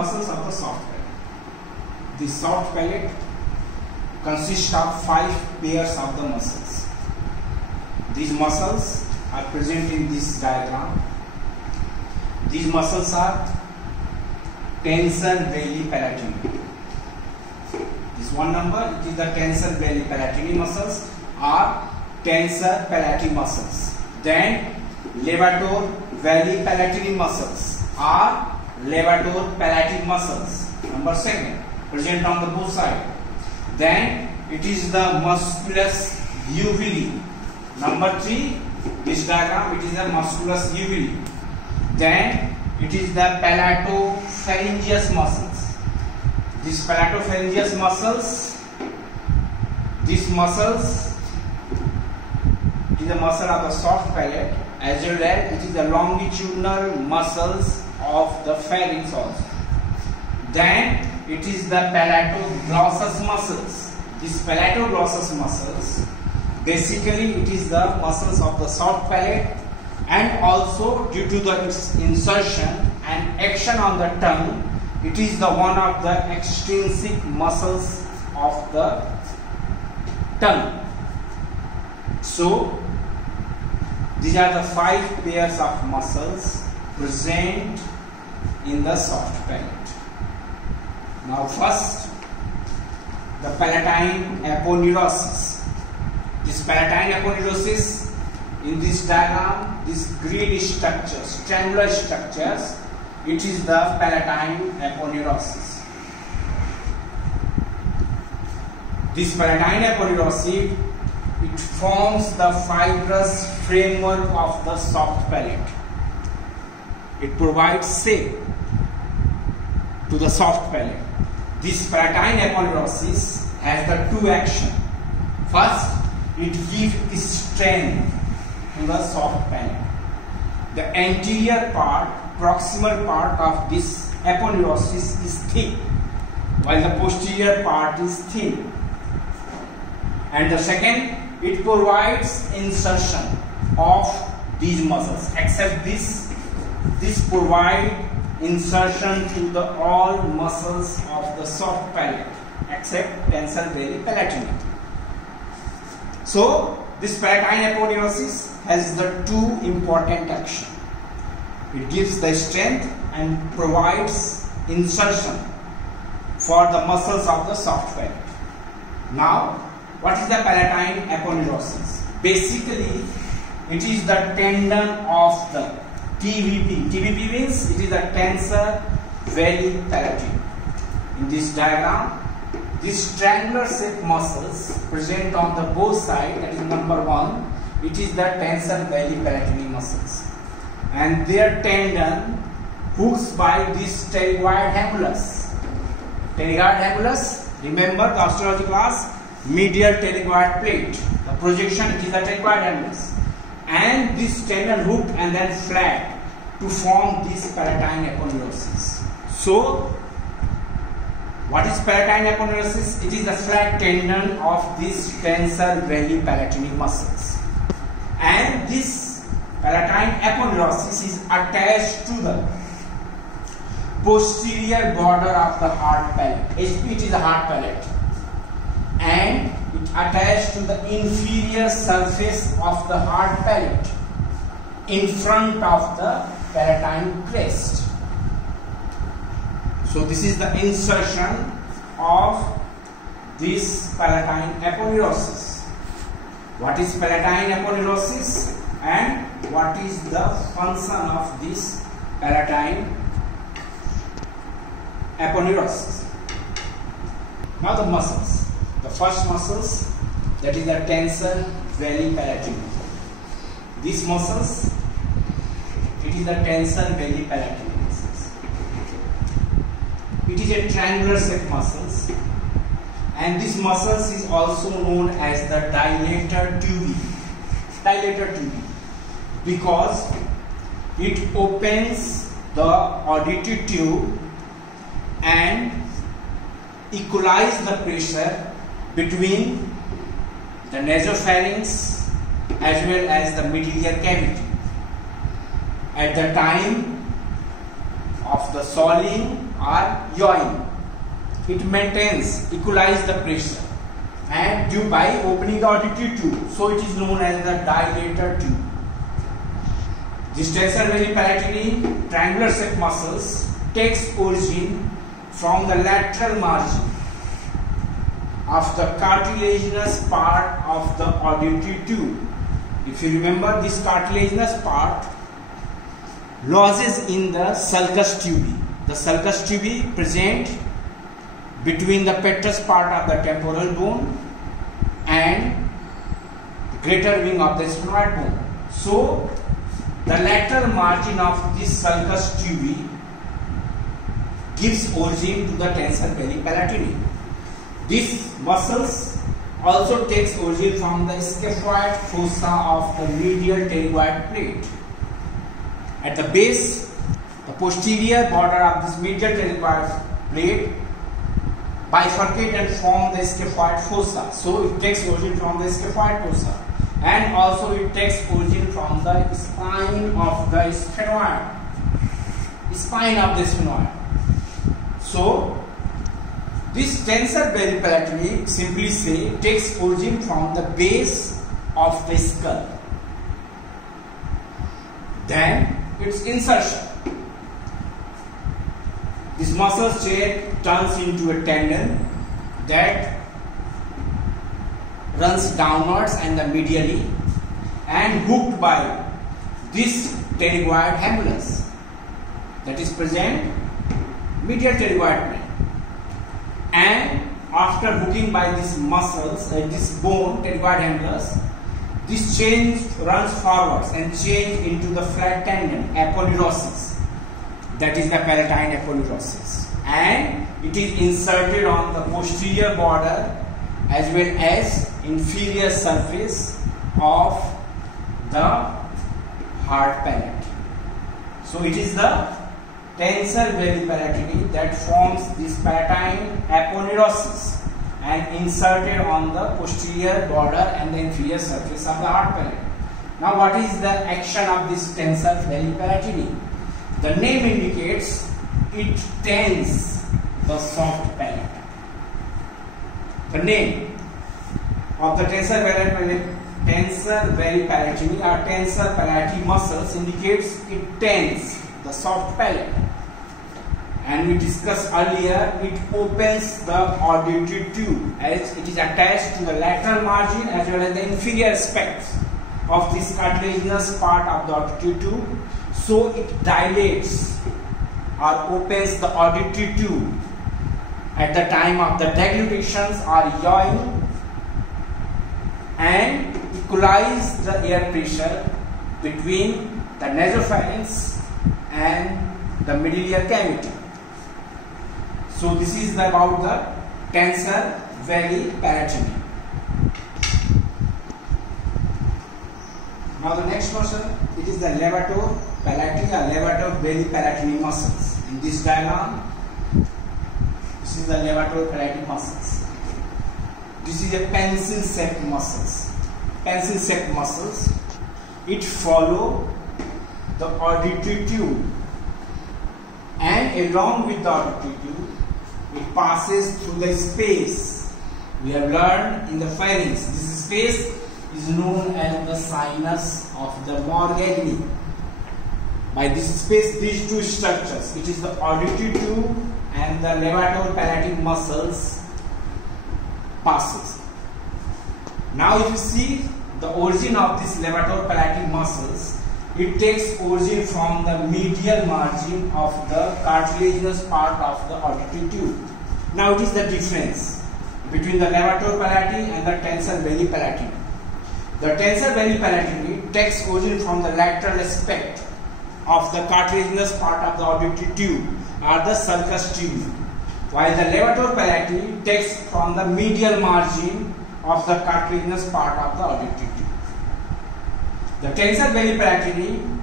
muscles of the soft palate. The soft palate consists of 5 pairs of the muscles. These muscles are present in this diagram. These muscles are tensor veli palatini. This one number, it is the tensor veli palatini muscles or tensor palati muscles. Then levator veli palatini muscles or levator palati muscles. Number 2, present on the both sides. Then it is the musculus uvuli. Number 3, this diagram, it is the musculus uvuli. Then it is the palatopharyngeus muscles. These palatopharyngeus muscles, these muscles, it is the muscle of the soft palate, as well as it is the longitudinal muscles of the pharynx also. Then it is the palatoglossus muscles. These palatoglossus muscles, basically it is the muscles of the soft palate, and also due to the insertion and action on the tongue, it is the one of the extrinsic muscles of the tongue. So these are the 5 pairs of muscles present in the soft palate. Now first, the palatine aponeurosis. This palatine aponeurosis, in this diagram, this grid structures, triangular structures, it is the palatine aponeurosis. This palatine aponeurosis, it forms the fibrous framework of the soft palate. It provides shape to the soft palate. This palatine aponeurosis has the 2 actions. First, it gives strength to the soft palate. The anterior part, proximal part of this aponeurosis is thick, while the posterior part is thin. And the second, it provides insertion of these muscles. Except this provides insertion to the all muscles of the soft palate, except tensor veli palatini. So this palatine aponeurosis has the 2 important actions. It gives the strength and provides insertion for the muscles of the soft palate. Now, what is the palatine aponeurosis? Basically, it is the tendon of the TVP. TVP means it is the tensor veli palatini. In this diagram, these triangular shaped muscles present on the both sides, that is number 1, it is the tensor veli palatini muscles. And their tendon hooks by this pterygoid hamulus. Pterygoid hamulus, remember the osteology class, medial pterygoid plate. The projection, it is the pterygoid hamulus. And this tendon hooked and then flat to form this palatine aponeurosis. So, what is palatine aponeurosis? It is the flat tendon of this tensor veli palatini muscles. And this palatine aponeurosis is attached to the posterior border of the hard palate. HP, it is the hard palate. And it attached to the inferior surface of the hard palate in front of the palatine crest. So this is the insertion of this palatine aponeurosis. What is palatine aponeurosis and what is the function of this palatine aponeurosis? Now the muscles. The first muscles, that is the tensor veli palatini. These muscles, it is the tensor veli palatini muscles. It is a triangular shaped muscles, and this muscles is also known as the dilator tubi. Dilator tubi, because it opens the auditory tube and equalize the pressure between the nasopharynx as well as the middle ear cavity at the time of the swallowing or yawing. It maintains, equalize the pressure, and due by opening the auditory tube. So it is known as the dilator tube. This tensor veli palatini triangular shaped muscles takes origin from the lateral margin of the cartilaginous part of the auditory tube. If you remember, this cartilaginous part lodges in the sulcus tubi. The sulcus tubi present between the petrous part of the temporal bone and the greater wing of the sphenoid bone. So the lateral margin of this sulcus tubi gives origin to the tensor veli palatini. These muscles also takes origin from the scaphoid fossa of the medial pterygoid plate. At the base, the posterior border of this medial pterygoid plate bifurcate and form the scaphoid fossa. So it takes origin from the scaphoid fossa, and also it takes origin from the spine of the sphenoid. So this tensor veli palatini, simply say, takes origin from the base of the skull. Then its insertion. This muscle chain turns into a tendon that runs downwards and the medially and hooked by this pterygoid hamulus that is present medial pterygoid plane. And after hooking by these muscles, this bone, pterygoid hamulus, this chain runs forwards and change into the flat tendon, aponeurosis. That is the palatine aponeurosis. And it is inserted on the posterior border as well as inferior surface of the hard palate. So it is the tensor veli palatini that forms this palatine aponeurosis and inserted on the posterior border and the inferior surface of the hard palate. Now what is the action of this tensor veli palatini? The name indicates it tends the soft palate. The name of the tensor veli palatini or tensor palati muscles indicates it tends the soft palate. And we discussed earlier, it opens the auditory tube as it is attached to the lateral margin as well as the inferior aspects of this cartilaginous part of the auditory tube. So it dilates or opens the auditory tube at the time of the deglutitions or yawing and equalize the air pressure between the nasopharynx and the middle cavity. So this is about the tensor veli palatini. Now the next muscle, it is the levator palati or levator veli palatini muscles. In this diagram, this is the levator palati muscles. This is a pencil shaped muscles. Pencil shaped muscles. It follow the auditory tube, and along with the auditory tube, it passes through the space. We have learned in the pharynx, this space is known as the sinus of the Morgagni. By this space, these two structures, it is the auditory tube and the levator palati muscles passes. Now if you see the origin of this levator palati muscles, it takes origin from the medial margin of the cartilaginous part of the auditory tube. Now it is the difference between the levator palati and the tensor veli palatini. The tensor veli palatini takes origin from the lateral aspect of the cartilaginous part of the auditory tube or the sulcus tubi, while the levator palati takes from the medial margin of the cartilaginous part of the auditory tube. The tensor veli palatini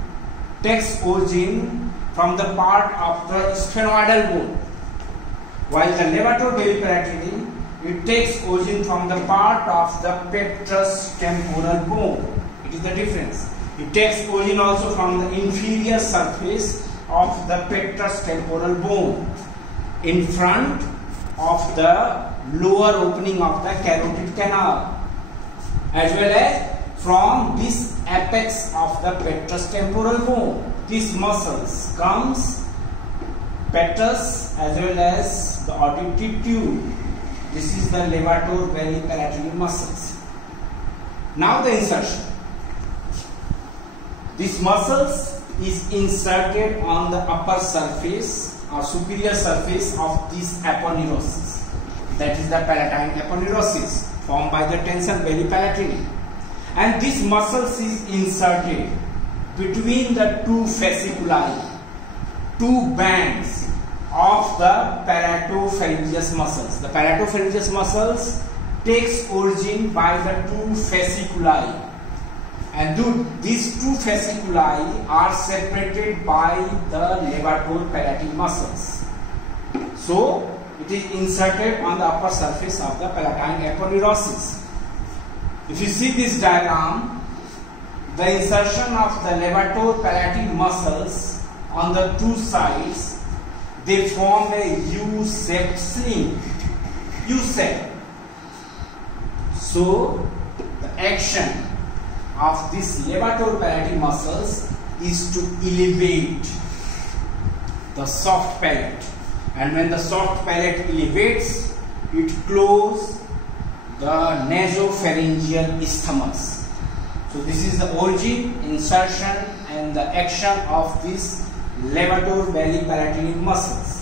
takes origin from the part of the sphenoidal bone, while the levator veli palatini it takes origin from the part of the petrous temporal bone. It is the difference. It takes origin also from the inferior surface of the petrous temporal bone in front of the lower opening of the carotid canal, as well as from this apex of the petrous temporal bone. These muscles comes petrous as well as the auditive tube. This is the levator belly palatine muscles. Now the insertion. This muscles is inserted on the upper surface or superior surface of this aponeurosis. That is the palatine aponeurosis formed by the tensor belly palatine. And this muscles is inserted between the two fasciculi, two bands of the palatopharyngeus muscles. The palatopharyngeus muscles takes origin by the two fasciculi, and these two fasciculi are separated by the levator palatine muscles. So it is inserted on the upper surface of the palatine aponeurosis. If you see this diagram, the insertion of the levator palatine muscles on the two sides, they form a U-shaped sling. U-shape. So the action of this levator palatine muscles is to elevate the soft palate, and when the soft palate elevates, it closes the nasopharyngeal isthmus. So this is the origin, insertion and the action of these levator belly palatine muscles.